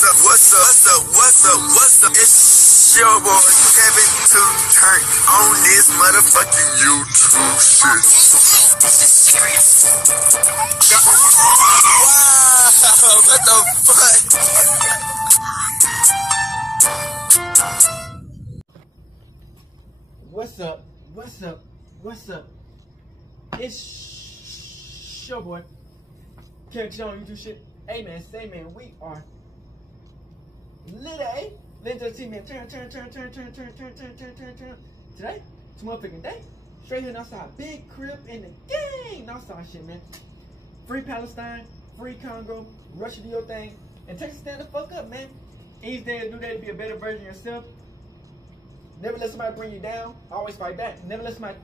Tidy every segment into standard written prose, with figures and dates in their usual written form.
What's up? It's your boy Havin to turn on this motherfucking YouTube shit. This is serious. Wow, what the fuck? What's up? It's your boy Gettin on YouTube shit. Hey man, say man, we are lit, eh? Lit to the team, man. Turn. Today, it's motherfucking day. Straight here, outside. Big crib in the gang. Outside shit, man. Free Palestine, free Congo. Russia, do your thing. And Texas, stand the fuck up, man. Each day to do that to be a better version of yourself. Never let somebody bring you down. Always fight back. Never let somebody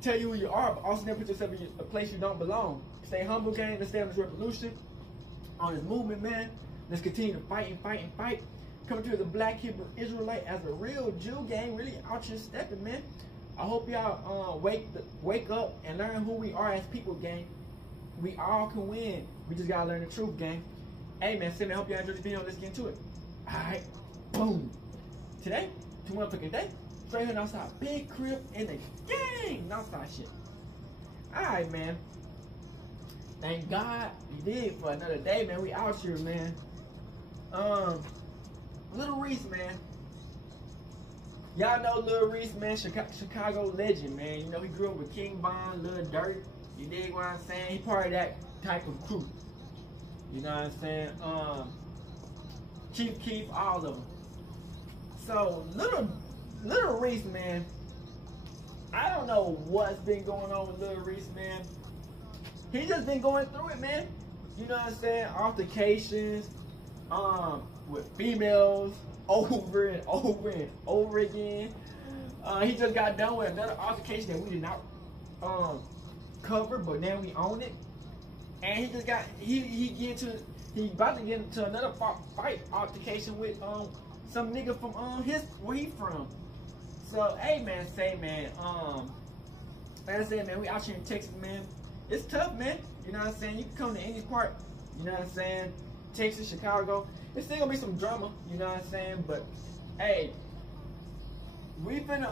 tell you who you are, but also never put yourself in a place you don't belong. Stay humble, gang. Let's stay on this revolution, on this movement, man. Let's continue to fight. Coming to you as a black Hebrew Israelite, as a real Jew, gang. Really out here stepping, man. I hope y'all wake up and learn who we are as people, gang. We all can win. We just gotta learn the truth, gang. Hey, man, I hope y'all enjoyed this video. Let's get into it. All right, boom. Today, to motherfucking day. Straight here outside, big crib in the gang. Outside shit. All right, man. Thank God we did for another day, man. We out here, man. Little Reese, man. Y'all know Little Reese, man. Chicago legend, man. You know, he grew up with King Von, Lil Durk. You dig what I'm saying? He part of that type of crew. You know what I'm saying? Chief Keef, all of them. So, Little Reese, man. I don't know what's been going on with Little Reese, man. He just been going through it, man. You know what I'm saying? Altercations, with females over and over again. He just got done with another altercation that we did not cover, but now we own it. And he just got he about to get into another fight altercation with some nigga from where he from. So hey man, like I said, man, we out here in Texas, man. It's tough, man. You know what I'm saying? You can come to any part, you know what I'm saying? Texas, Chicago. It's still gonna be some drama, you know what I'm saying? But hey, we finna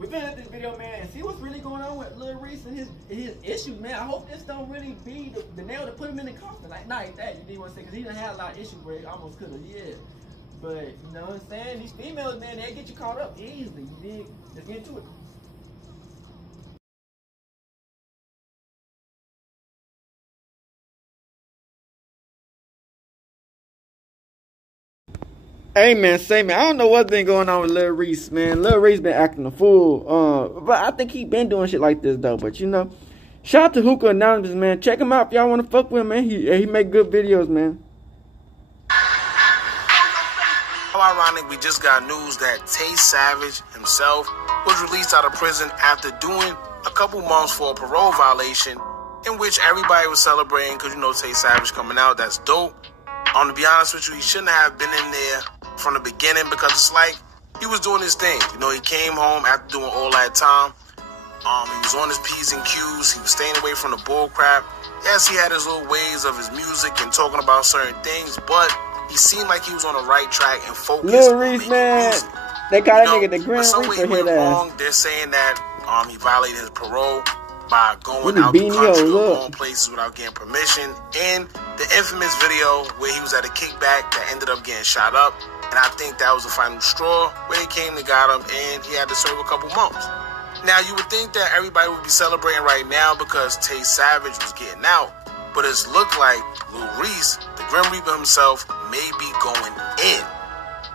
let this video, man, and see what's really going on with Lil Reese and his issues, man. I hope this don't really be the nail to put him in the coffin. Like, not like that, you didn't want to say, because he done had a lot of issues where he almost could have, yeah. But, you know what I'm saying? These females, man, they get you caught up easily, you dig? Let's get into it. Hey man, I don't know what's been going on with Lil Reese, man. Lil Reese been acting a fool. But I think he been doing shit like this though. But you know, shout out to Hookah Anonymous, man. Check him out if y'all want to fuck with him, man. He make good videos, man. How ironic, we just got news that Tay Savage himself was released out of prison after doing a couple months for a parole violation, in which everybody was celebrating because, you know, Tay Savage coming out. That's dope. To be honest with you, he shouldn't have been in there from the beginning, because it's like he was doing his thing. You know, he came home after doing all that time. He was on his P's and Q's. He was staying away from the bull crap. Yes, he had his little ways of his music and talking about certain things, but he seemed like he was on the right track and focused Lil Reese, man. Music. They call that nigga the Grim Reaper here. Wrong. They're saying that he violated his parole by going out the country to long places without getting permission, and the infamous video where he was at a kickback that ended up getting shot up. And I think that was the final straw where they came to got him, and he had to serve a couple months. Now, you would think that everybody would be celebrating right now because Tay Savage was getting out, but it's looked like Lil Reese, the Grim Reaper himself, may be going in.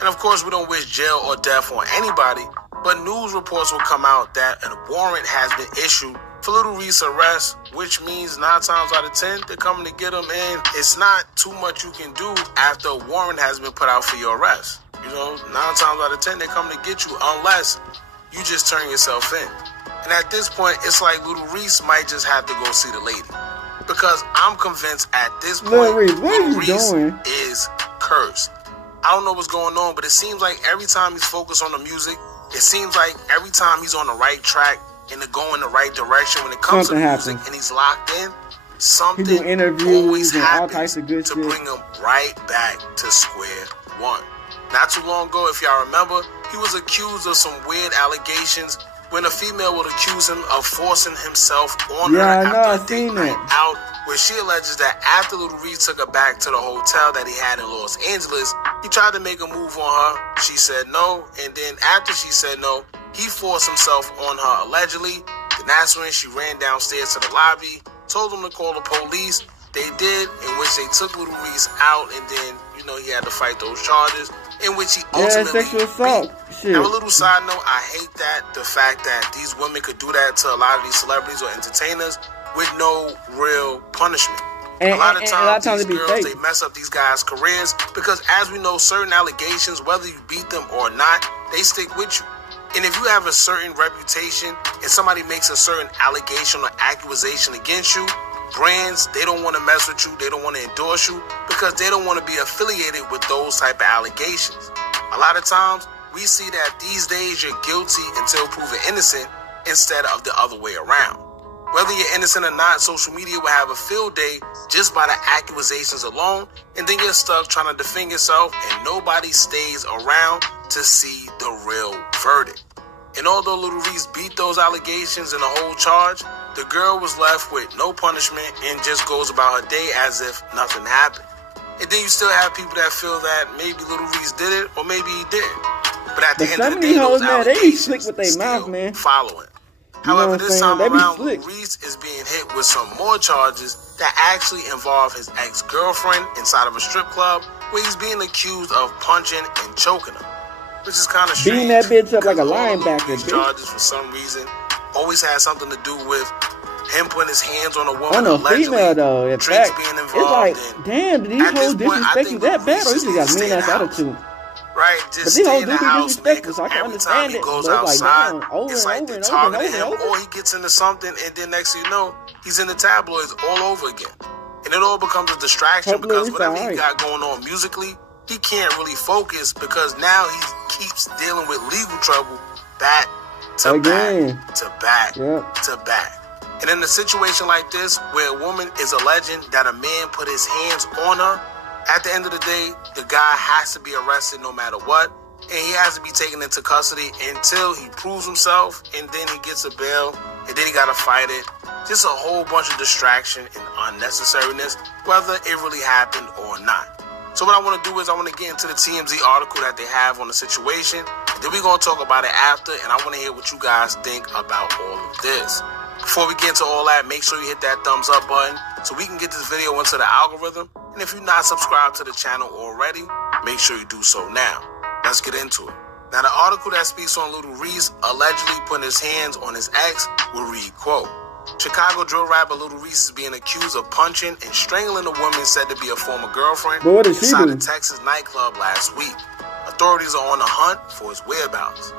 And of course, we don't wish jail or death on anybody, but news reports will come out that a warrant has been issued for Lil Reese's arrest, which means 9 times out of 10, they're coming to get him, and it's not too much you can do after a warrant has been put out for your arrest. You know, 9 times out of 10, they're coming to get you unless you just turn yourself in. And at this point, it's like Lil Reese might just have to go see the lady, because I'm convinced at this point, Lil Reese is cursed. I don't know what's going on, but it seems like every time he's focused on the music, it seems like every time he's on the right track and to go in the right direction when it comes to music and he's locked in, something he do interviews always and all happens types of good to shit. bring him right back to square one. Not too long ago, if y'all remember, he was accused of some weird allegations when a female would accuse him of forcing himself on her after a date night out, where she alleges that after Little Reese took her back to the hotel that he had in Los Angeles, he tried to make a move on her. She said no, and then after she said no, he forced himself on her allegedly. Then that's when she ran downstairs to the lobby, told him to call the police. They did, in which they took Little Reese out, and then, you know, he had to fight those charges, in which he ultimately sexual assault. Shit. Now, a little side note, I hate that, the fact that these women could do that to a lot of these celebrities or entertainers with no real punishment. A lot of times these girls, they mess up these guys' careers because, as we know, certain allegations, whether you beat them or not, they stick with you. And if you have a certain reputation and somebody makes a certain allegation or accusation against you, brands, they don't want to mess with you, they don't want to endorse you because they don't want to be affiliated with those type of allegations. A lot of times, we see that these days you're guilty until proven innocent instead of the other way around. Whether you're innocent or not, social media will have a field day just by the accusations alone, and then you're stuck trying to defend yourself and nobody stays around to see the real verdict. And although Little Reese beat those allegations and the whole charge, the girl was left with no punishment and just goes about her day as if nothing happened. And then you still have people that feel that maybe Little Reese did it or maybe he didn't. But at the end of the day, those allegations still following. However, this time around, Reese is being hit with some more charges that actually involve his ex-girlfriend inside of a strip club where he's being accused of punching and choking her. Which is kind of strange. Beating that bitch up like a linebacker. These charges, for some reason, always had something to do with him putting his hands on a woman, allegedly, female though. In drinks fact, being involved. It's like, damn, did these hoes disrespect you that bad, or you just got mean ass attitude? Right, just stay in the house, man, because every time he goes outside, it's like they're targeting him, or he gets into something, and then next thing you know, he's in the tabloids all over again. And it all becomes a distraction because whatever he got going on musically, he can't really focus because now he keeps dealing with legal trouble back to back to back to back. And in a situation like this, where a woman is alleging that a man put his hands on her, at the end of the day, the guy has to be arrested no matter what, and he has to be taken into custody until he proves himself, and then he gets a bail, and then he got to fight it. Just a whole bunch of distraction and unnecessariness, whether it really happened or not. So what I want to do is I want to get into the TMZ article that they have on the situation, and then we're going to talk about it after, and I want to hear what you guys think about all of this. Before we get into all that, make sure you hit that thumbs up button so we can get this video into the algorithm. And if you're not subscribed to the channel already, make sure you do so now. Let's get into it. Now, the article that speaks on Little Reese allegedly putting his hands on his ex will read, quote, Chicago drill rapper Little Reese is being accused of punching and strangling a woman said to be a former girlfriend inside a Texas nightclub last week. Authorities are on the hunt for his whereabouts.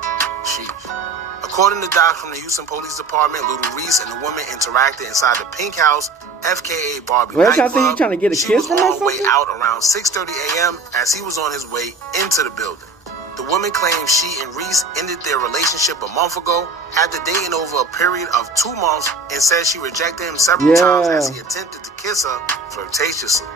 Sheesh. According to docs from the Houston Police Department, Little Reese and the woman interacted inside the Pink House, FKA Barbie nightclub. She was on her way out around 6:30 a.m. as he was on his way into the building. The woman claims she and Reese ended their relationship a month ago after dating over a period of 2 months and says she rejected him several times as he attempted to kiss her flirtatiously.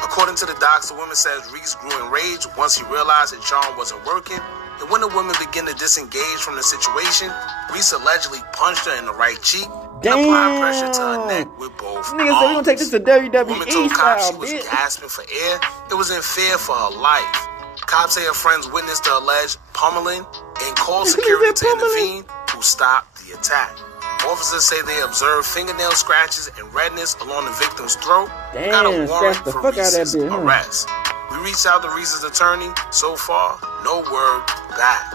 According to the docs, the woman says Reese grew enraged once he realized his charm wasn't working, and when the woman began to disengage from the situation, Reese allegedly punched her in the right cheek and applied pressure to her neck with both arms. Niggas say we gonna take this to WWE The woman told cops she was gasping for air. It was in fear for her life. Cops say her friends witnessed the alleged pummeling and called security to intervene to stop the attack. Officers say they observed fingernail scratches and redness along the victim's throat. Got a warrant for Reese's arrest. We reached out to Reese's attorney. So far, no word back.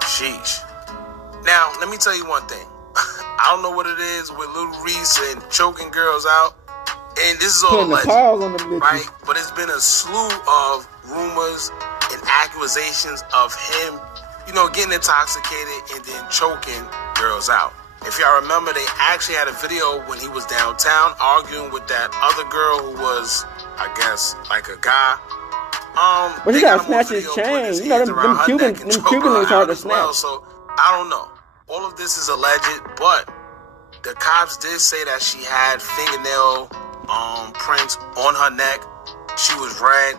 Sheesh. Now, let me tell you one thing. I don't know what it is with Little Reese and choking girls out. And this is all alleged, right? But it's been a slew of rumors and accusations of him, you know, getting intoxicated and then choking girls out. If y'all remember, they actually had a video when he was downtown arguing with that other girl who was, I guess, like a guy. But he gotta snatch his chain. You know, them Cuban niggas hard to snatch. So, I don't know. All of this is alleged, but The cops did say that she had fingernail prints on her neck. She was red.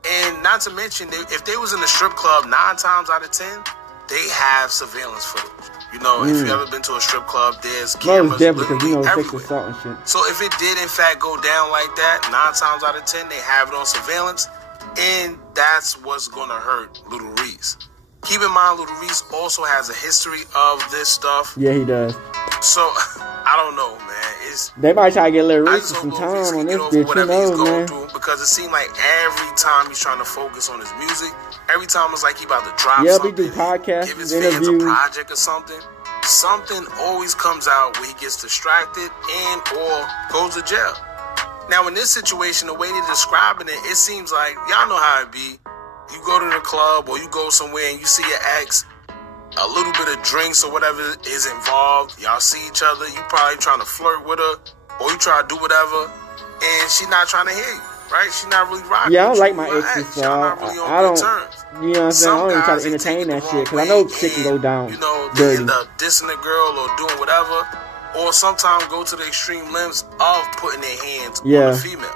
And not to mention, if they was in a strip club, 9 times out of 10, they have surveillance footage. You know, if you ever been to a strip club, there's cameras literally everywhere. So if it did in fact go down like that, 9 times out of 10, they have it on surveillance. And that's what's going to hurt Little Reese. Keep in mind, Little Reese also has a history of this stuff. Yeah, he does. So, I don't know, man. They might try to get Little Reese some time on this bitch, you know, man. Because it seemed like every time he's trying to focus on his music, every time it's like he about to drop we something, do podcasts, give his fans a project or something. Something always comes out where he gets distracted and or goes to jail. Now, in this situation, the way they're describing it, it seems like, y'all know how it be. You go to the club or you go somewhere and you see your ex, a little bit of drinks or whatever is involved. Y'all see each other. You probably trying to flirt with her or you try to do whatever, and she not trying to hear you, right? She not really rocking. Yeah, I don't like my exes, so I don't. You know what I'm saying? I don't even try to entertain that shit because I know shit can go down. You know, they end up dissing the girl or doing whatever, or sometimes go to the extreme lengths of putting their hands on the female.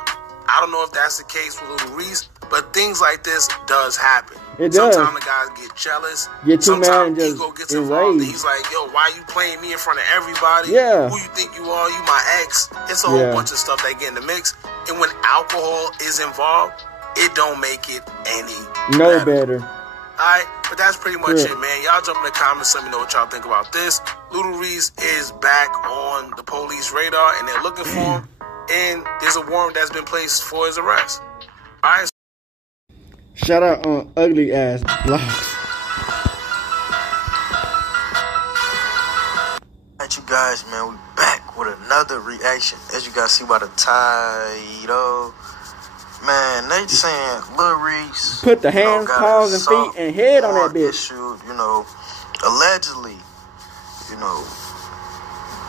I don't know if that's the case with Little Reese, but things like this does happen. It does. Sometimes the guys get jealous. Get too mad and just ego gets involved. And he's like, yo, why you playing me in front of everybody? Yeah. Who you think you are? You my ex. It's a whole bunch of stuff that get in the mix. And when alcohol is involved, it don't make it any better. Alright, but that's pretty much it, man. Y'all jump in the comments, let me know what y'all think about this. Little Reese is back on the police radar, and they're looking for him. And there's a warrant that's been placed for his arrest. Alright. Shout out on ugly ass vlogs. Alright, you guys, man, we back with another reaction. As you guys see by the title, man, they saying Lil Reese put the hands, paws, and feet and head on that bitch. Issued, you know, allegedly, you know,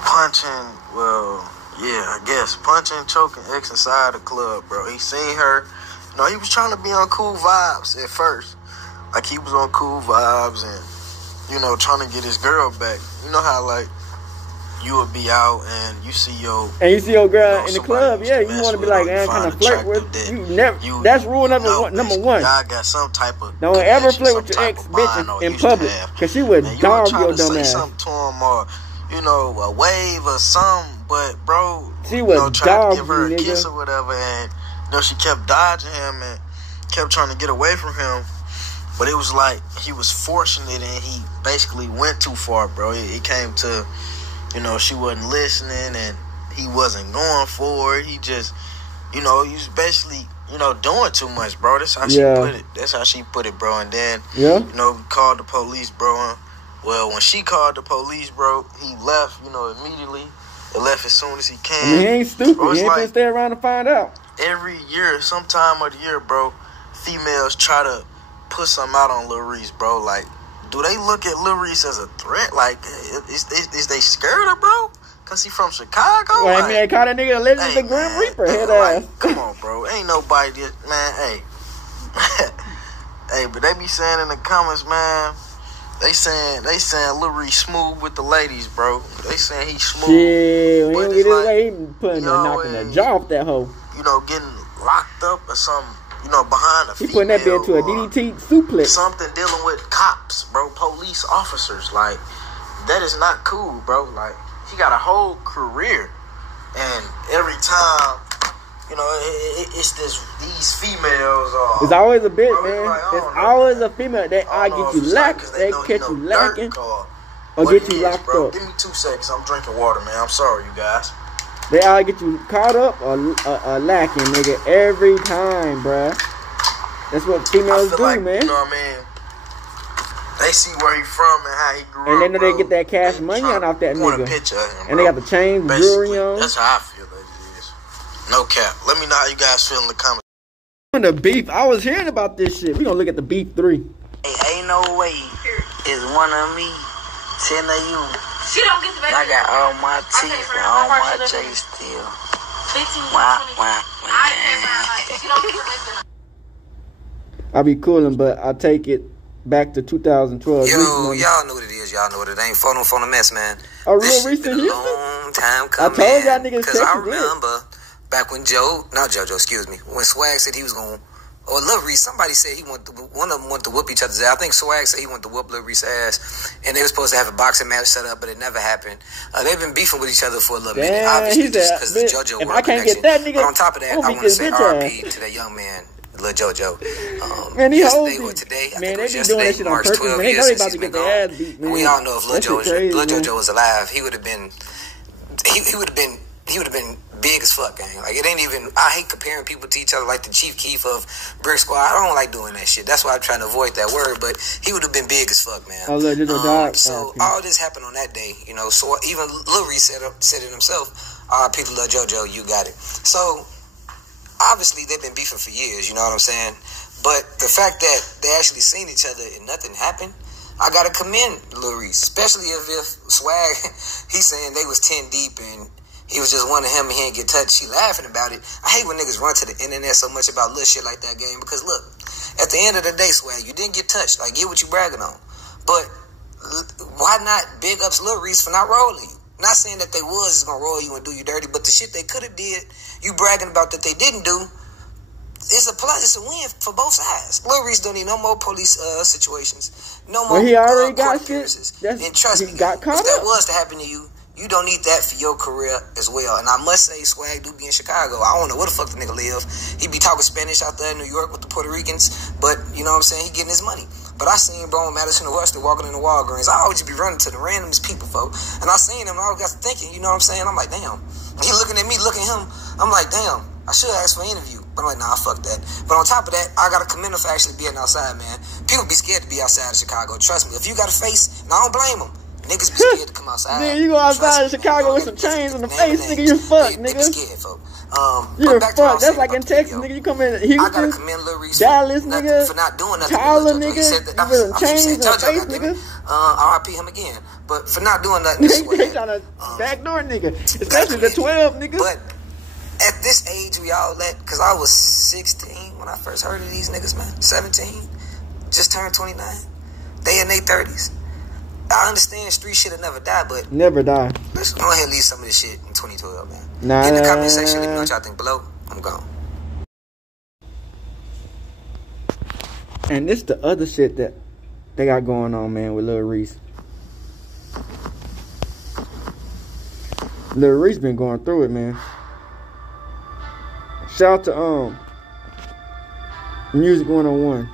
punching. Well, yeah, I guess punching, choking ex inside the club, bro. He seen her. You know, he was trying to be on cool vibes at first. Like, he was on cool vibes and, you know, trying to get his girl back. You know how, like, you would be out and you see your... And you see your girl in the club, yeah, you want to be like, kind of flirt with. That's rule number one. Y'all got some type of... Don't ever flirt with your ex bitch in public, because she would dog your dumb ass. Something to him or, you know, a wave or something, but, bro, she would try to give her a kiss or whatever, and, you know, she kept dodging him and kept trying to get away from him. But it was like he was forcing it, and he basically went too far, bro. It came to, you know, she wasn't listening, and he wasn't going for it. He just, you know, he was basically, you know, doing too much, bro. That's how she put it. That's how she put it, bro. And then, you know, called the police, bro. And, well, when she called the police, bro, he left, you know, immediately. He left as soon as he can. I mean, he ain't stupid. Bro, he ain't gonna stay around to find out. Every year, sometime of the year, bro, females try to put something out on Lil Reese, bro. Like, do they look at Lil Reese as a threat? Like, is they scared of, bro? Because he from Chicago? Well, I mean, they call that nigga allegedly the Grim Reaper. Head ass. Come on, bro. Ain't nobody, man, hey. Hey, but they be saying in the comments, man, they saying Lil Reese smooth with the ladies, bro. They saying he smooth. Yeah, when he get his way, he putting knocking the jaw off that hoe. You know, getting locked up or something, you know, behind a female. He putting that bitch to a DDT suplex. Something dealing with cops, bro, police officers. Like, that is not cool, bro. Like, he got a whole career. And every time, you know, it's these females. It's always a bitch, man. Like, it's always a female. They get you lacking. They catch you lacking. Or get you locked up. Give me 2 seconds. I'm drinking water, man. I'm sorry, you guys. They all get you caught up or lacking, nigga, every time, bruh. That's what females do, like, man. You know what I mean? They see where he from and how he grew up. And they know they get that cash money out off that nigga. A picture of him, and they got the chains, the jewelry on. That's how I feel that it is. No cap. Let me know how you guys feel in the comments. The beef, I was hearing about this shit. We gonna look at the beef 3. Hey, ain't no way it's one of me, 10 of you. She don't get the baby. I got all my teeth and all my J's still. 15, wah. She don't get the baby. I'll be coolin', but I'll take it back to 2012. Yo, y'all know what it is. years, y'all know it ain't photo from the mess, man. Oh, This Real shit been Reese a long time coming. I told y'all niggas because I Texas remember back when when Swag said he was gonna, or Lil Reese, somebody said one of them wanted to whoop each other's ass. I think Swag said he wanted to whoop Lil Reese's ass, and they were supposed to have a boxing match set up, but it never happened. They've been beefing with each other for a little minute, obviously just because of the JoJo if World I can't connection. get that nigga, but on top of that, I want to say RP to that young man, Lil JoJo. Man, he yesterday or today, I think it was yesterday, March 12 years since he's been gone. And we all know if Lil JoJo was alive, he would have been, he would have been big as fuck, gang. Like, it ain't even, I hate comparing people to each other like the Chief Keef of Brick Squad. I don't like doing that shit. That's why I'm trying to avoid that word, but he would have been big as fuck, man. So all this happened on that day, you know, so even Lil Reese said it himself, RP to Lil JoJo, you got it. So, obviously, they've been beefing for years, you know what I'm saying? But the fact that they actually seen each other and nothing happened, I gotta commend Lil Reese, especially if Swag, he's saying they was 10 deep and he was just one of him and he didn't get touched. She laughing about it. I hate when niggas run to the internet so much about little shit like that, game, because look, at the end of the day, Swag, you didn't get touched. Like, get what you bragging on. But why not big ups Lil Reese for not rolling you? Not saying that they was just gonna roll you and do you dirty, but the shit they could have did, you bragging about that they didn't do, it's a plus, it's a win for both sides. Lil Reese don't need no more police situations, no more he already got shit. And trust me, if that was to happen to you, you don't need that for your career as well. And I must say, Swag do be in Chicago. I don't know where the fuck the nigga live. He be talking Spanish out there in New York with the Puerto Ricans, but you know what I'm saying, he getting his money. But I seen bro in Madison and Western walking in the Walgreens. I always be running to the randomest people, folk. And I seen him and I got to thinking, you know what I'm saying? I'm like, damn. He looking at me, looking at him. I'm like, damn, I should ask for an interview. But I'm like, nah, fuck that. But on top of that, I got to commend him for actually being outside, man. People be scared to be outside of Chicago. Trust me. If you got a face, and I don't blame them. Niggas be scared to come outside. Nigga, you go outside of Chicago with some chains on the face, nigga, you fucked, nigga. They be scared, folk. You're fucked. That's like in Texas, nigga. You come in Houston, I gotta commend Lil Reese Dallas, nigga, for not doing nothing. Tyler, nigga, you with chains on the face, nigga. RIP him again. But for not doing nothing, they trying to backdoor, nigga. Especially the 12, nigga. But at this age we all at, because I was 16 when I first heard of these niggas, man. 17, just turned 29. They in their 30s. I understand street shit'll never die, but never die. Let's go ahead and leave some of this shit in 2012, man. In the comment section, let me know what y'all think below. I'm gone. And this the other shit that they got going on, man, with Lil Reese. Lil Reese been going through it, man. Shout out to Music 101.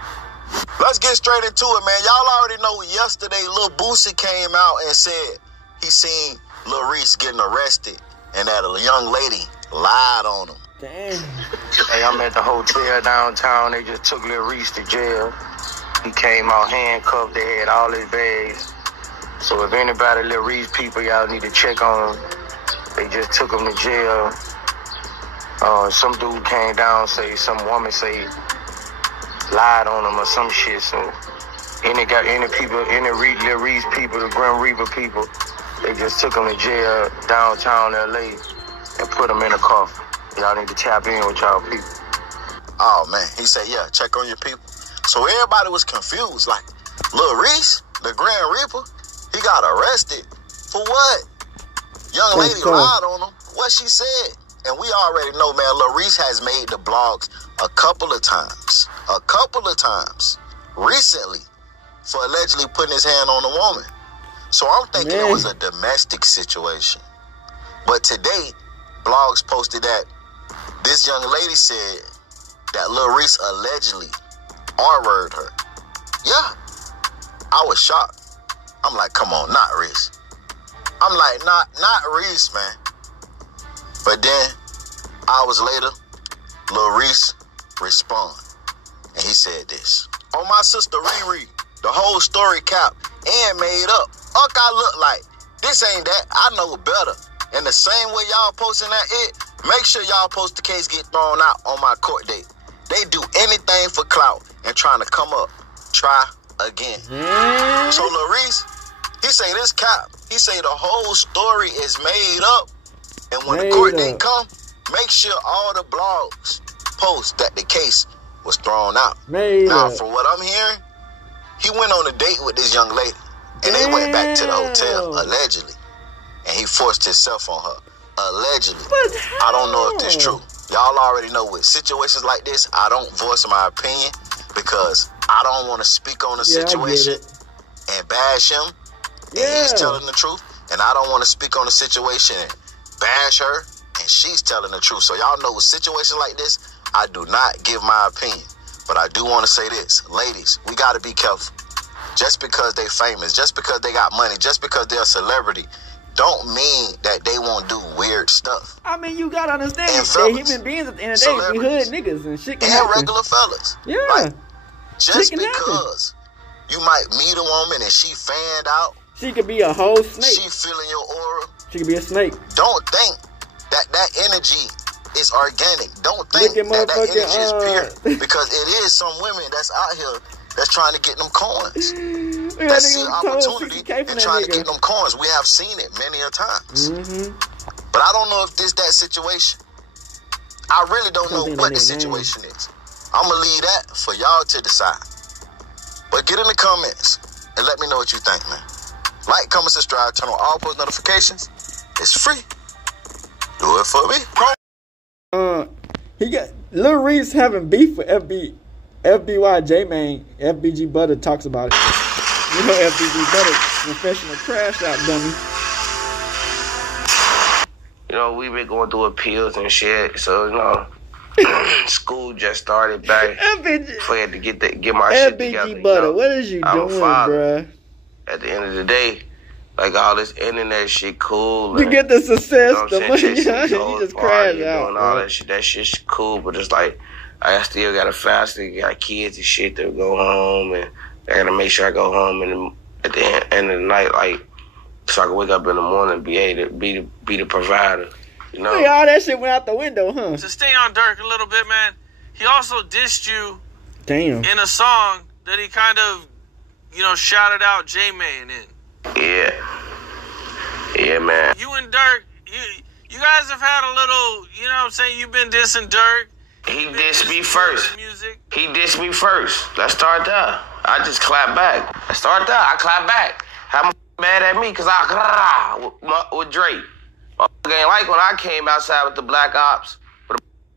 Let's get straight into it, man. Y'all already know yesterday Lil Boosie came out and said he seen Lil Reese getting arrested and that a young lady lied on him. Damn. Hey, I'm at the hotel downtown. They just took Lil Reese to jail. He came out handcuffed. They had all his bags. So if anybody Lil Reese people, y'all need to check on him. They just took him to jail. Some dude came down, some woman lied on him or some shit. So any Lil Reese people, the Grim Reaper people, they just took him to jail downtown LA and put him in a coffin. Y'all need to tap in with y'all people. Oh man, he said, yeah, check on your people. So everybody was confused, like, Lil Reese, the Grand Reaper, he got arrested for what? Young lady lied on him. What she said? And we already know, man, Lil Reese has made the blogs a couple of times recently for allegedly putting his hand on a woman. So I'm thinking it was a domestic situation. But today, blogs posted that this young lady said that Lil Reese allegedly R-worded her. Yeah, I was shocked. I'm like, come on, not Reese. I'm like, not Reese, man. But then, hours later, Lil Reese respond, and he said this. On my sister Riri, the whole story cap and made up. I look like. This ain't that. I know better. And the same way y'all posting that make sure y'all post the case get thrown out on my court date. They do anything for clout and trying to come up. Try again. So Lil Reese, he say this cap. He say the whole story is made up. And when the court date come, make sure all the blogs post that the case was thrown out. Now, from what I'm hearing, he went on a date with this young lady. And they went back to the hotel, allegedly. And he forced himself on her, allegedly. I don't know if this is true. Y'all already know with situations like this, I don't voice my opinion because I don't want to speak on the situation and bash him. And he's telling the truth. And I don't want to speak on the situation and bash her. And she's telling the truth. So y'all know with situations like this, I do not give my opinion. But I do want to say this. Ladies, we got to be careful. Just because they famous, just because they got money, just because they're a celebrity, don't mean that they won't do weird stuff. I mean, you got to understand, they're human beings at the end of the day, we hood niggas and shit can happen. Regular fellas. Yeah. Like, just because you might meet a woman and she fanned out. She could be a whole snake. She feeling your aura. She could be a snake. Don't think that energy is organic. Don't think that energy is pure. Because it is some women that's out here that's trying to get them coins. That see opportunity and trying to get them coins. We have seen it many a times. But I don't know if this that situation. I really don't know what the situation is. I'm going to leave that for y'all to decide. But get in the comments and let me know what you think, man. Like, comment, subscribe, turn on all post notifications. It's free. Do it for me. He got Lil Reese having beef with FBY J-Man. FBG Butter talks about it. You know FBG Butter, professional crash out dummy. You know, we've been going through appeals and shit, so you know, school just started back. So I had to get my shit together. FBG Butter, what is you doing, bruh? At the end of the day, like all this internet shit cool. You get the success, you know the money, you just crash out. Doing all that shit, that shit's cool, but it's like, I still gotta fast, got kids and shit to go home, and I gotta make sure I go home and at the end of the night, like, so I can wake up in the morning and be able to be the provider, you know? Hey, all that shit went out the window, huh? To stay on Dirk a little bit, man, he also dissed you in a song that he kind of, you know, shouted out J-Man in. Yeah, man. You and Dirk, you guys have had a little, you know what I'm saying, you've been dissing Dirk. He dissed me first. He dissed me first. Let's start there. I just clap back. Let's start there. I clap back. How mad at me? Because with Drake. Ain't like when I came outside with the Black Ops,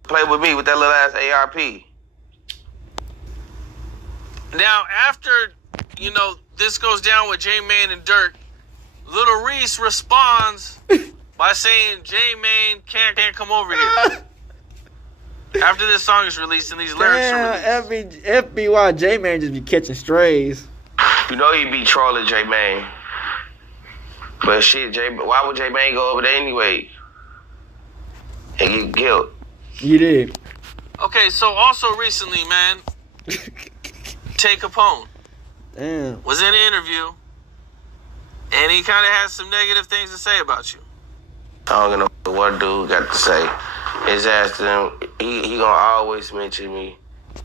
play with me with that little ass ARP. Now, after, you know, this goes down with J-Man and Dirk, Little Reese responds by saying J-Man can't come over here. After this song is released and these lyrics are released. FBY J-Man just be catching strays. You know he be trolling J-Man. But shit, why would J-Man go over there anyway? And get killed. You did. Okay, so also recently, man, Tay Capone was in an interview, and he kind of has some negative things to say about you. I don't know what dude got to say. His ass to him, he gonna always mention me.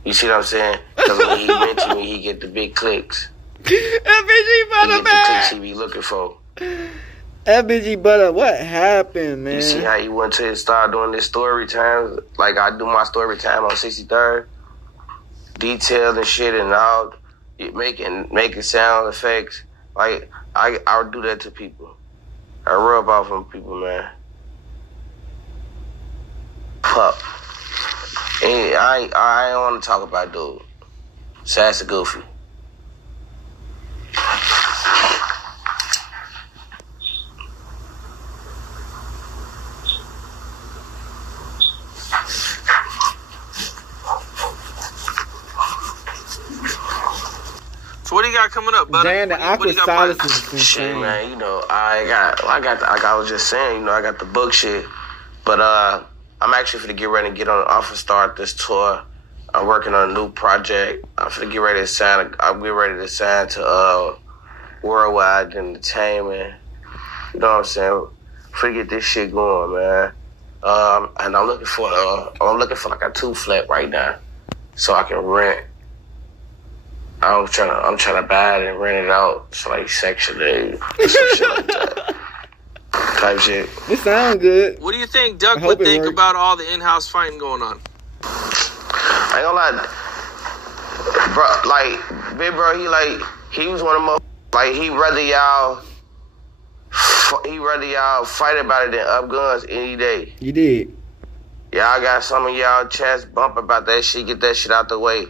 You see what I'm saying? Because when he mention me, he get the big clicks. FBG Butter, he get the clicks he be looking for. FBG Butter, what happened, man? You see how he went to start doing this story times? Like I do my story time on 63rd, detailed and shit, and all making sound effects. Like I would do that to people. I rub off on people, man. Pup. And I ain't want to talk about dude. Sassy Goofy. So what do you got coming up, buddy? Damn, the awkward silence is insane. Shit, man, you know, like I was just saying, you know, I got the book shit, but I'm actually finna get ready and get on off and start this tour. I'm working on a new project. I'm finna get ready to sign. I'm getting ready to sign to Worldwide Entertainment. You know what I'm saying? Finna get this shit going, man. And I'm looking for like a 2-flat right now, so I can rent. I'm trying to buy it and rent it out, so like Section 8, some shit like that. Type shit. It sounds good. What do you think Duck would think about all the in-house fighting going on? I ain't gonna lie, bro. Like, big bro, he was one of the most Like, he rather y'all fight about it than up guns any day. You did. Y'all got some of y'all chest bump about that shit. Get that shit out the way.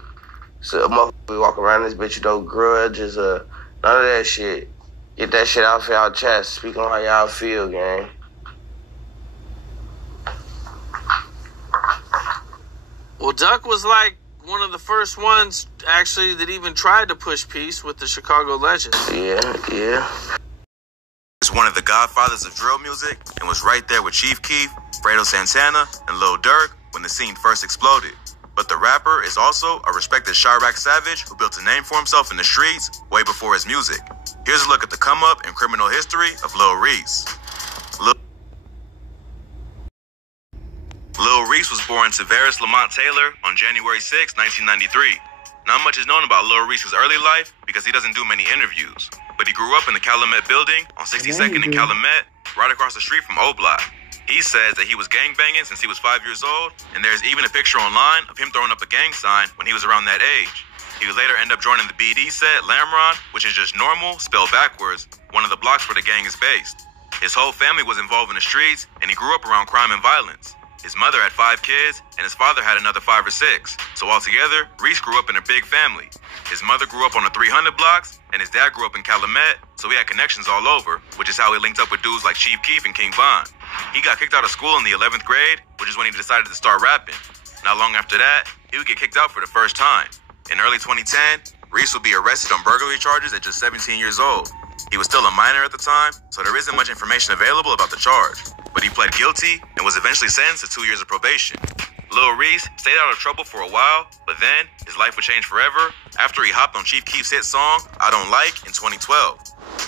So motherfucker, we walk around this bitch with no grudges or none of that shit. Get that shit out for y'all chest. Speak on how y'all feel, gang. Well, Duck was like one of the first ones, actually, that even tried to push peace with the Chicago legend. Yeah. Is one of the godfathers of drill music and was right there with Chief Keef, Fredo Santana, and Lil Durk when the scene first exploded. But the rapper is also a respected Chirac savage who built a name for himself in the streets way before his music. Here's a look at the come-up in criminal history of Lil Reese. Lil Reese was born Severus Lamont Taylor on January 6, 1993. Not much is known about Lil Reese's early life because he doesn't do many interviews. But he grew up in the Calumet building on 62nd and Calumet, right across the street from O-Block. He says that he was gangbanging since he was 5 years old, and there's even a picture online of him throwing up a gang sign when he was around that age. He would later end up joining the BD set, Lamron, which is just normal, spelled backwards, one of the blocks where the gang is based. His whole family was involved in the streets, and he grew up around crime and violence. His mother had 5 kids, and his father had another 5 or 6. So altogether, Reese grew up in a big family. His mother grew up on the 300 blocks, and his dad grew up in Calumet, so he had connections all over, which is how he linked up with dudes like Chief Keef and King Von. He got kicked out of school in the 11th grade, which is when he decided to start rapping. Not long after that, he would get kicked out for the first time. In early 2010, Reese would be arrested on burglary charges at just 17 years old. He was still a minor at the time, so there isn't much information available about the charge. But he pled guilty and was eventually sentenced to 2 years of probation. Lil Reese stayed out of trouble for a while, but then his life would change forever after he hopped on Chief Keef's hit song, I Don't Like, in 2012.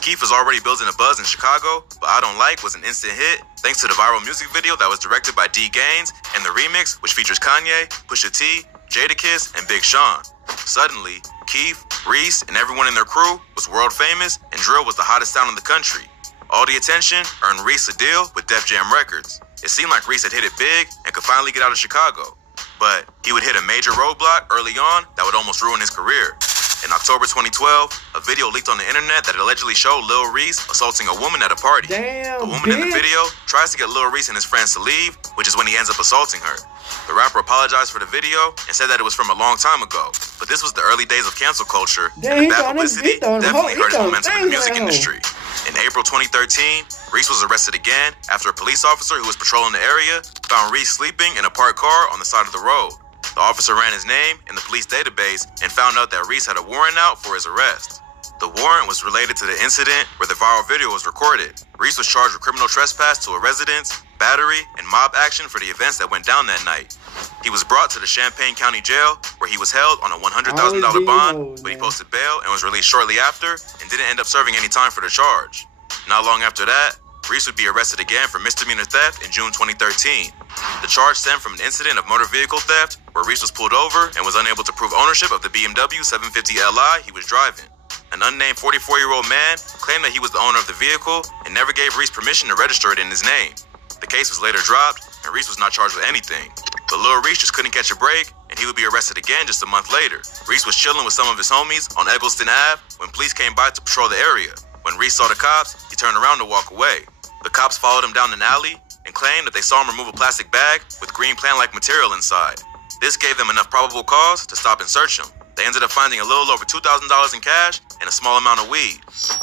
Keef was already building a buzz in Chicago, but I Don't Like was an instant hit thanks to the viral music video that was directed by D Gaines and the remix, which features Kanye, Pusha T, Jadakiss, and Big Sean. Suddenly, Keef, Reese, and everyone in their crew was world famous, and drill was the hottest sound in the country. All the attention earned Reese a deal with Def Jam Records. It seemed like Reese had hit it big and could finally get out of Chicago. But he would hit a major roadblock early on that would almost ruin his career. In October 2012, a video leaked on the internet that allegedly showed Lil Reese assaulting a woman at a party. Damn, the woman in the video tries to get Lil Reese and his friends to leave, which is when he ends up assaulting her. The rapper apologized for the video and said that it was from a long time ago. But this was the early days of cancel culture, and the bad publicity definitely hurt his momentum in the music industry. In April 2013, Reese was arrested again after a police officer who was patrolling the area found Reese sleeping in a parked car on the side of the road. The officer ran his name in the police database and found out that Reese had a warrant out for his arrest. The warrant was related to the incident where the viral video was recorded. Reese was charged with criminal trespass to a residence, battery, and mob action for the events that went down that night. He was brought to the Champaign County Jail where he was held on a $100,000 bond, but he posted bail and was released shortly after and didn't end up serving any time for the charge. Not long after that, Reese would be arrested again for misdemeanor theft in June 2013. The charge stemmed from an incident of motor vehicle theft where Reese was pulled over and was unable to prove ownership of the BMW 750 Li he was driving. An unnamed 44-year-old man claimed that he was the owner of the vehicle and never gave Reese permission to register it in his name. The case was later dropped and Reese was not charged with anything. But Lil Reese just couldn't catch a break and he would be arrested again just a month later. Reese was chilling with some of his homies on Eggleston Ave when police came by to patrol the area. When Reese saw the cops, he turned around to walk away. The cops followed him down an alley and claimed that they saw him remove a plastic bag with green plant-like material inside. This gave them enough probable cause to stop and search him. They ended up finding a little over $2,000 in cash and a small amount of weed.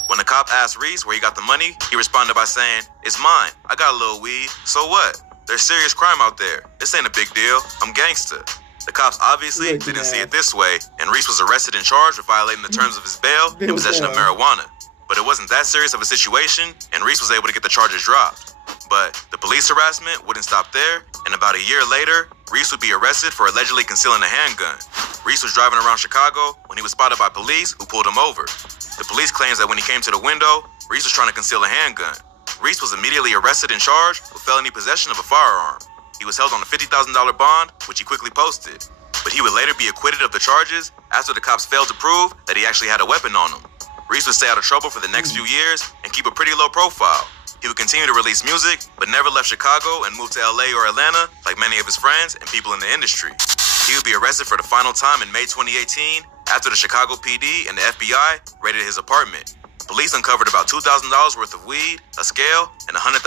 When the cop asked Reese where he got the money, he responded by saying, "It's mine. I got a little weed. So what? There's serious crime out there. This ain't a big deal. I'm gangsta." The cops obviously didn't see it this way, and Reese was arrested and charged with violating the terms of his bail and possession of marijuana. But it wasn't that serious of a situation, and Reese was able to get the charges dropped. But the police harassment wouldn't stop there, and about a year later, Reese would be arrested for allegedly concealing a handgun. Reese was driving around Chicago when he was spotted by police who pulled him over. The police claims that when he came to the window, Reese was trying to conceal a handgun. Reese was immediately arrested and charged with felony possession of a firearm. He was held on a $50,000 bond, which he quickly posted. But he would later be acquitted of the charges after the cops failed to prove that he actually had a weapon on him. Reese would stay out of trouble for the next few years and keep a pretty low profile. He would continue to release music, but never left Chicago and moved to LA or Atlanta like many of his friends and people in the industry. He would be arrested for the final time in May 2018 after the Chicago PD and the FBI raided his apartment. Police uncovered about $2,000 worth of weed, a scale, and $100,000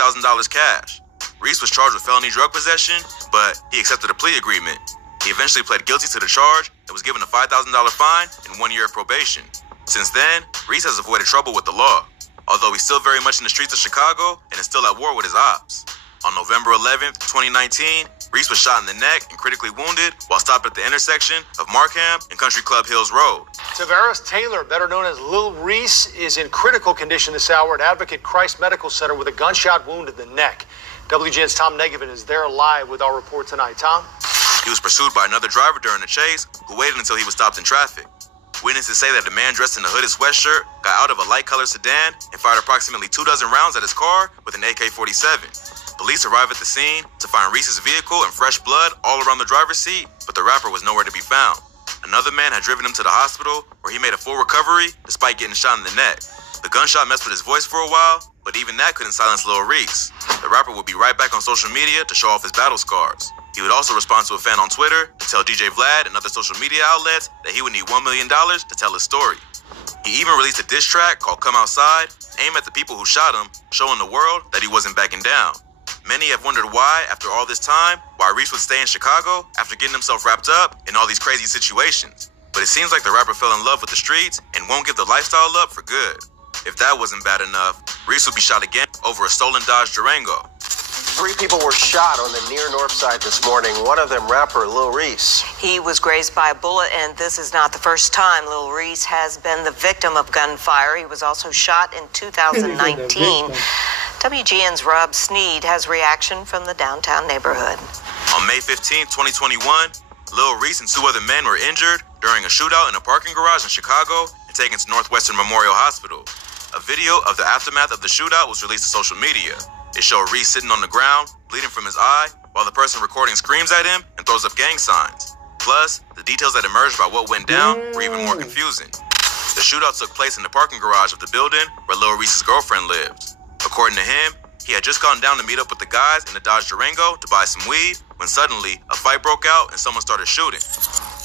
cash. Reese was charged with felony drug possession, but he accepted a plea agreement. He eventually pled guilty to the charge and was given a $5,000 fine and 1 year of probation. Since then, Reese has avoided trouble with the law, although he's still very much in the streets of Chicago and is still at war with his ops. On November 11th, 2019, Reese was shot in the neck and critically wounded while stopped at the intersection of Markham and Country Club Hills Road. Tavares Taylor, better known as Lil Reese, is in critical condition this hour at Advocate Christ Medical Center with a gunshot wound in the neck. WGN's Tom Negevin is there live with our report tonight. Tom? He was pursued by another driver during the chase who waited until he was stopped in traffic. Witnesses say that the man dressed in a hooded sweatshirt got out of a light-colored sedan and fired approximately 24 rounds at his car with an AK-47. Police arrived at the scene to find Reese's vehicle and fresh blood all around the driver's seat, but the rapper was nowhere to be found. Another man had driven him to the hospital where he made a full recovery despite getting shot in the neck. The gunshot messed with his voice for a while, but even that couldn't silence Lil Reese. The rapper would be right back on social media to show off his battle scars. He would also respond to a fan on Twitter to tell DJ Vlad and other social media outlets that he would need $1 million to tell his story. He even released a diss track called Come Outside, aimed at the people who shot him, showing the world that he wasn't backing down. Many have wondered why, after all this time, why Reese would stay in Chicago after getting himself wrapped up in all these crazy situations. But it seems like the rapper fell in love with the streets and won't give the lifestyle up for good. If that wasn't bad enough, Reese would be shot again over a stolen Dodge Durango. 3 people were shot on the near north side this morning. One of them, rapper Lil Reese. He was grazed by a bullet, and this is not the first time Lil Reese has been the victim of gunfire. He was also shot in 2019. WGN's Rob Sneed has reaction from the downtown neighborhood. On May 15, 2021, Lil Reese and 2 other men were injured during a shootout in a parking garage in Chicago and taken to Northwestern Memorial Hospital. A video of the aftermath of the shootout was released to social media. It showed Reese sitting on the ground, bleeding from his eye, while the person recording screams at him and throws up gang signs. Plus, the details that emerged about what went down were even more confusing. The shootout took place in the parking garage of the building where Lil Reese's girlfriend lives. According to him, he had just gone down to meet up with the guys in the Dodge Durango to buy some weed when suddenly a fight broke out and someone started shooting.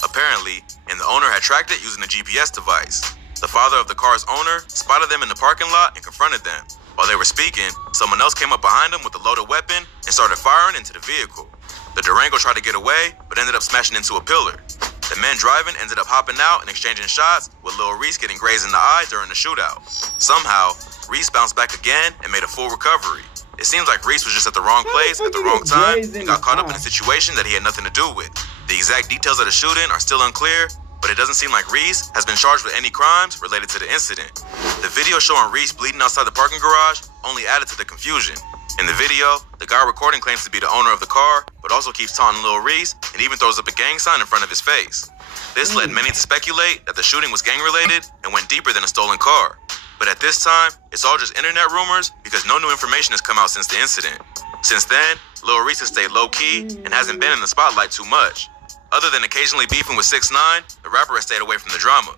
Apparently, and the owner had tracked it using a GPS device. The father of the car's owner spotted them in the parking lot and confronted them. While they were speaking, someone else came up behind them with a loaded weapon and started firing into the vehicle. The Durango tried to get away, but ended up smashing into a pillar. The men driving ended up hopping out and exchanging shots, with Lil Reese getting grazed in the eye during the shootout. Somehow, Reese bounced back again and made a full recovery. It seems like Reese was just at the wrong place at the wrong time and got caught up in a situation that he had nothing to do with. The exact details of the shooting are still unclear, but it doesn't seem like Reese has been charged with any crimes related to the incident. The video showing Reese bleeding outside the parking garage only added to the confusion. In the video, the guy recording claims to be the owner of the car, but also keeps taunting Lil Reese and even throws up a gang sign in front of his face. This led many to speculate that the shooting was gang-related and went deeper than a stolen car. But at this time, it's all just internet rumors because no new information has come out since the incident. Since then, Lil Reese has stayed low-key and hasn't been in the spotlight too much. Other than occasionally beefing with 6ix9ine, the rapper has stayed away from the drama.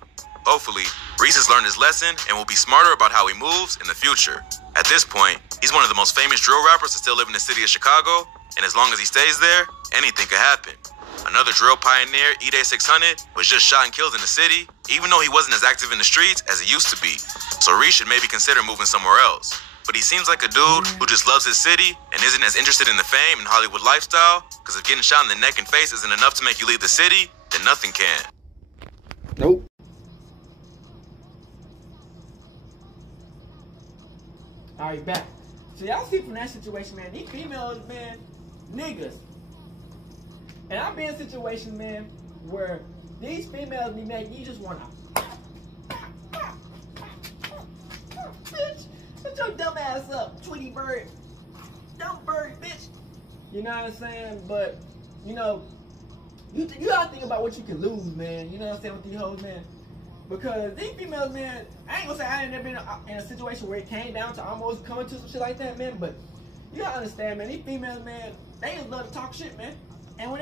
Hopefully, Reese has learned his lesson and will be smarter about how he moves in the future. At this point, he's one of the most famous drill rappers to still live in the city of Chicago, and as long as he stays there, anything could happen. Another drill pioneer, E-Day 600, was just shot and killed in the city, even though he wasn't as active in the streets as he used to be. So Reese should maybe consider moving somewhere else. But he seems like a dude who just loves his city and isn't as interested in the fame and Hollywood lifestyle, because if getting shot in the neck and face isn't enough to make you leave the city, then nothing can. Nope. Alright, back. So y'all see from that situation, man, these females, man, niggas. And I've been in situations, man, where these females be making you just wanna bitch, put your dumb ass up, Tweety Bird. Dumb bird, bitch. You know what I'm saying? But, you know, you gotta think about what you can lose, man. You know what I'm saying, with these hoes, man. Because these females, man, I ain't gonna say I ain't never been in a situation where it came down to almost coming to some shit like that, man. But you gotta understand, man, these females, man, they just love to talk shit, man. And when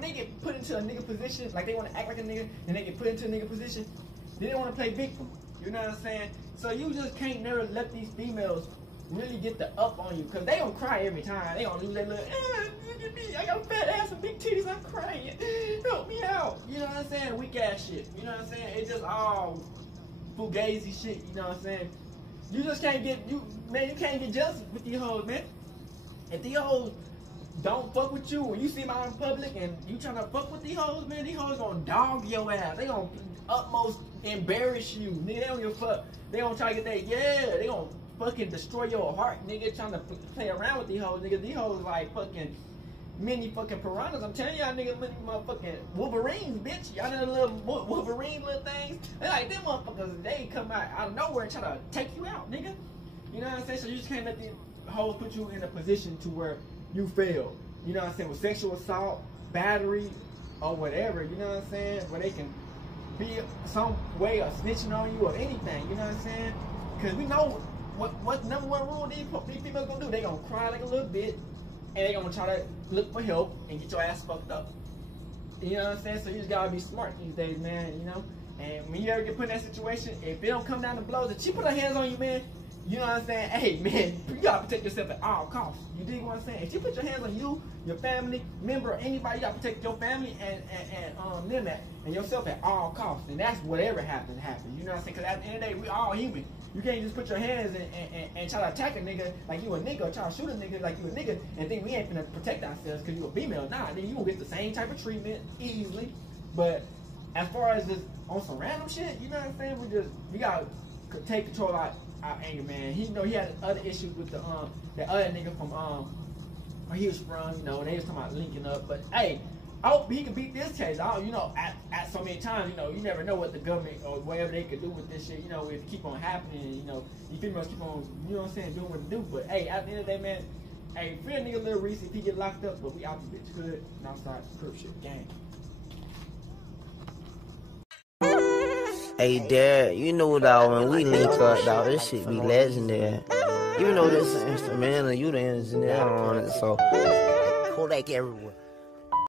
they get put into a nigga position, like they want to act like a nigga, and they get put into a nigga position, they don't want to play victim. You know what I'm saying? So you just can't never let these females really get the up on you, because they gonna cry every time. They gonna lose that little, look at me, I got a fat ass and big titties, I'm crying. Help me out. You know what I'm saying? Weak ass shit. You know what I'm saying? It's just all fugazi shit, you know what I'm saying? You just can't get you can't get jealous with these hoes, man. If these hoes don't fuck with you when you see them out in public and you trying to fuck with these hoes, man, these hoes gonna dog your ass. They gonna utmost embarrass you, nigga. They don't give a fuck. They gonna try to get that, yeah, they gonna fucking destroy your heart, nigga, trying to play around with these hoes, nigga. These hoes like fucking mini fucking piranhas. I'm telling y'all, nigga, mini motherfucking Wolverines, bitch. Y'all know the little Wolverine little things? They like them motherfuckers, they come out of nowhere and try to take you out, nigga. You know what I'm saying? So you just can't let these hoes put you in a position to where you fail. You know what I'm saying? With sexual assault, battery, or whatever, you know what I'm saying? Where they can be some way of snitching on you or anything, you know what I'm saying? Because we know what number one rule these people gonna do. They gonna cry like a little bit, and they gonna try to look for help and get your ass fucked up. You know what I'm saying? So you just gotta be smart these days, man, you know? And when you ever get put in that situation, if it don't come down to blows, if she put her hands on you, man, you know what I'm saying? Hey, man, you gotta protect yourself at all costs. You dig what I'm saying? If you put your hands on you, your family member, or anybody, you gotta protect your family and them and yourself at all costs. And that's whatever happens. You know what I'm saying? Because at the end of the day, we all human. You can't just put your hands and try to attack a nigga like you a nigga, or try to shoot a nigga like you a nigga, and think we ain't finna protect ourselves because you a female. Nah, nigga, you gonna get the same type of treatment easily. But as far as just on some random shit, you know what I'm saying? We gotta take control of our anger, man. He he had other issues with the other nigga from where he was from, you know, they was talking about linking up. But hey, I hope he can beat this case. You know, at so many times, you know, you never know what the government or whatever they could do with this shit, you know, if it keep on happening, you know, these females keep on, you know what I'm saying, doing what they do. But hey, at the end of the day, man, hey, free a nigga Lil Reese if he get locked up, but we out the bitch good. Outside crib shit gang. Hey, Dad, you know, dog, when we link up, dog, this shit be legendary. You know this instrumental, you the engineer on it, so Kodak everywhere.